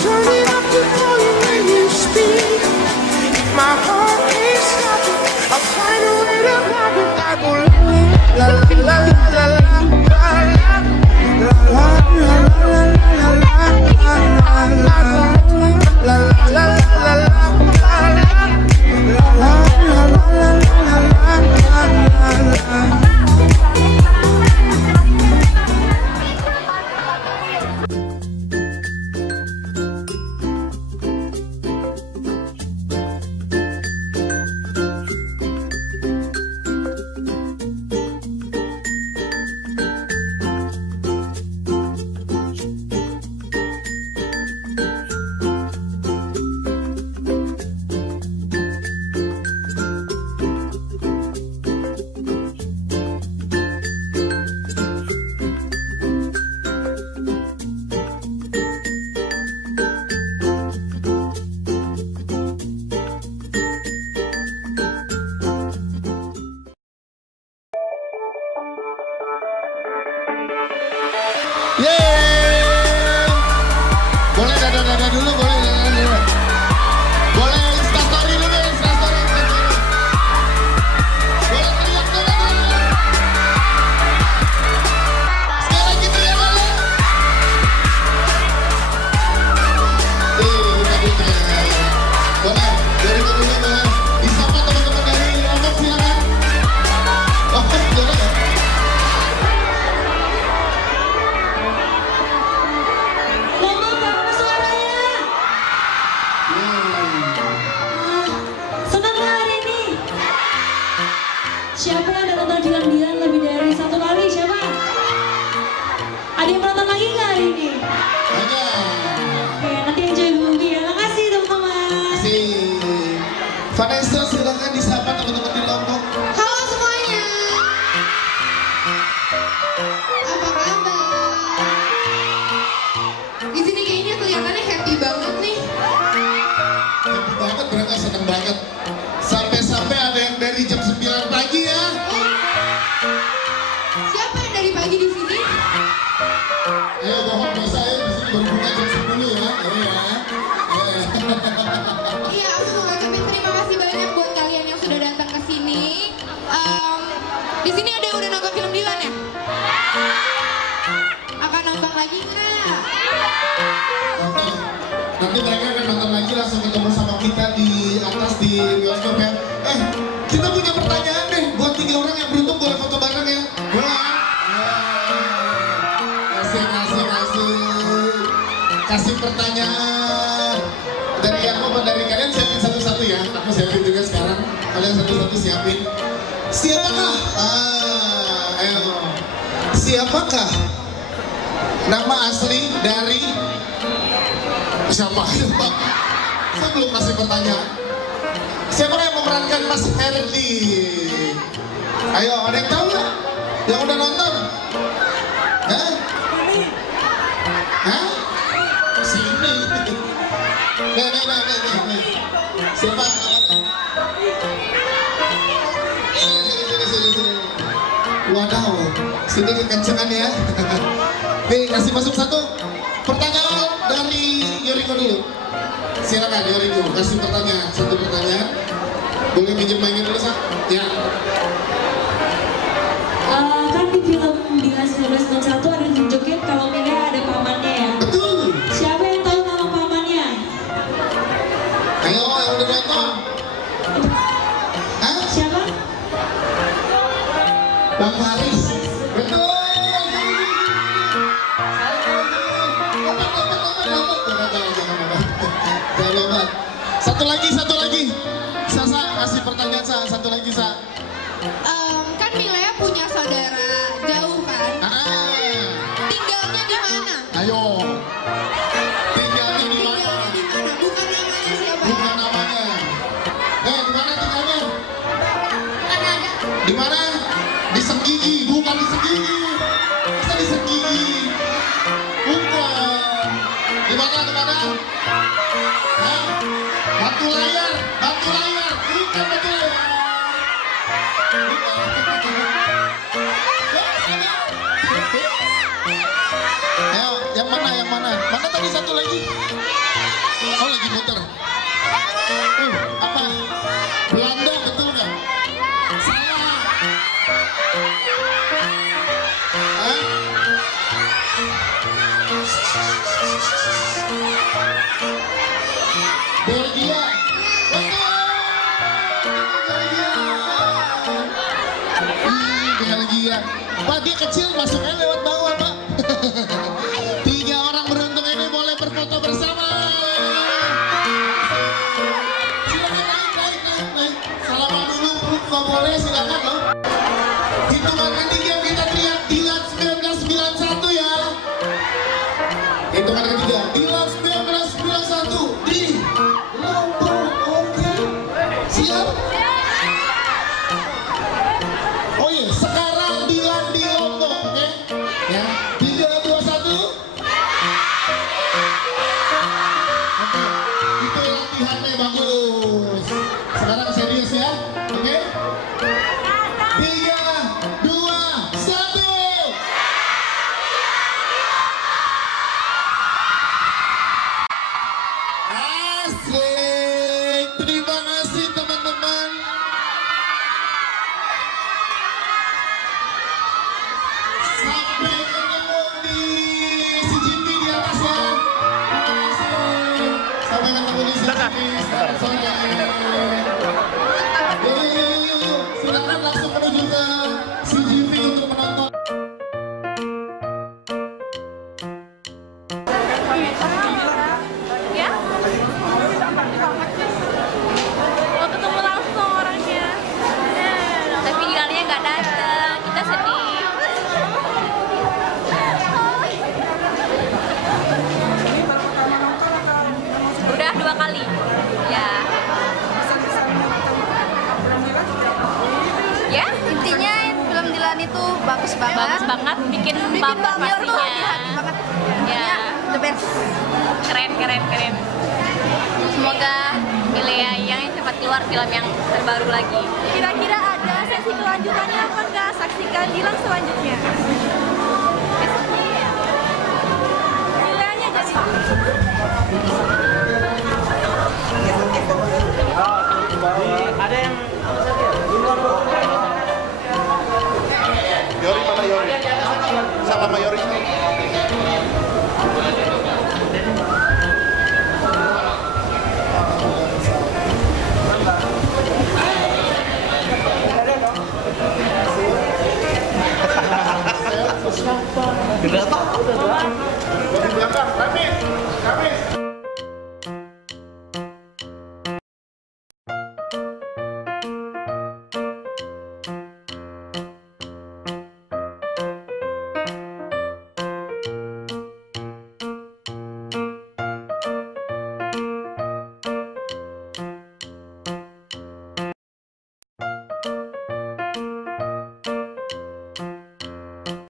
turn it up the volume when you speak. If my heart can't stop it, I'll find a way to rock it. I go la la la la la la Boleh dada-dada dulu, boleh dada-dada dulu. Boleh instastory dulu, instastory. Boleh teriak dulu. Sekali lagi teriak dulu. Boleh, dari dulu boleh. Disapa teman-teman dari Lombok silakan. Lombok boleh ya? Siapa yang udah nonton film Dilan lebih dari satu kali? Siapa? Ada yang menonton lagi nggak hari ini? Banyak. Oke, nanti enjoy dulu ya. Makasih teman-teman. Makasih. Vanessa silakan disapa teman-teman di Lombok. Halo semuanya. Apa kabar? Di sini kayaknya kelihatannya happy banget nih. Happy banget, mereka seneng banget. Sampai-sampai ada yang dari jam 9 pagi ya. Siapa yang dari pagi di sini? Ayo bohong dosa ya, di sini baru buka jam 10 ya. Ayo ya. Iya, aku mau ngucapin terima kasih banyak buat kalian yang sudah datang ke sini. Di sini ada yang udah nonton film Dilan ya? Akan nonton lagi nggak? Nanti mereka akan nonton lagi langsung ketemu sama kita di atas di bioskop ya. Kita punya pertanyaan deh buat 3 orang yang beruntung boleh foto bareng ya. Boleh? Kasih pertanyaan dari aku apa dari kalian, siapin satu-satu ya. Aku siapin juga sekarang. Kalian satu-satu siapin. Siapakah? Ayo. Siapakah nama asli dari siapa? Saya belum kasih pertanyaan. Siapa yang memerankan Mas Herdi? Ayo, ada yang tahu nggak? Yang udah nonton? Hah? Hah? Sini. Nih. Siapa? Sini. Wadaw, sini kekencengan ya. Nih, kasih masuk satu. Pertanyaan dari Yoriko dulu. Silakan Yoriko, kasih pertanyaan, satu pertanyaan. Boleh minjem mainnya dulu, Sa? Ya. Kan di film Dilan 1991 ada tunjukin kalau Mega ada pamannya ya. Betul. Siapa yang tahu nama pamannya? Ayo, yang udah nonton. Hah? Siapa? Bang Faris. Betul. Satu lagi. Sasa, kasih pertanyaan Sa. Satu lagi Sa. Kan Milea punya saudara jauh kan? Tinggalnya di mana? Ayo. Tinggalnya di mana? Di mana? Bukan namanya siapa? Bukan namanya. Di mana tinggalnya? Kan ada. Di mana? Di Senggigi, bukan di Senggigi. Masa di Senggigi? Bukan. Di mana? Hah? Batu layar. Bukan batu layar. Ayo, yang mana? Mana tadi satu lagi? Oh lagi muter. Apa? Belanda betul nggak? Salah. Hah? Belgia. Belgia. Pak dia kecil masuknya lewat bawah Pak. 3 orang beruntung ini boleh berfoto bersama. Silakan naik. Salaman dulu nggak boleh silakan loh. Hitungan ketiga kita teriak Dilan 1991 ya. Hitungan ketiga Dilan 1991 di Lombok. Oke. Siap. Oh iya, sekarang Dilan di Lombok, oke? Ya, 3, 2, 1. Oke, itu latihannya bagus. Sekarang serius ya, oke? 3, 2, 1. Asik, terima kasih teman-teman. Sampai ketemu di CGV di atas ya. Sampai ketemu di CGV. Selamat sore. Yuk. Silakan langsung menuju ke CGV untuk menonton. Ya? Mau ketemu langsung orangnya. Tapi Dilannya nggak datang, kita sedih. Udah 2 kali. Ya. Ya, Intinya film Dilan itu bagus banget. bagus banget, bikin Bikin baper bangga tuh pastinya. di hati banget. Ya, The best. keren. Semoga Milea yang cepat keluar film yang terbaru lagi. Kira-kira ada sesi kelanjutannya apa enggak? Saksikan Dilan selanjutnya.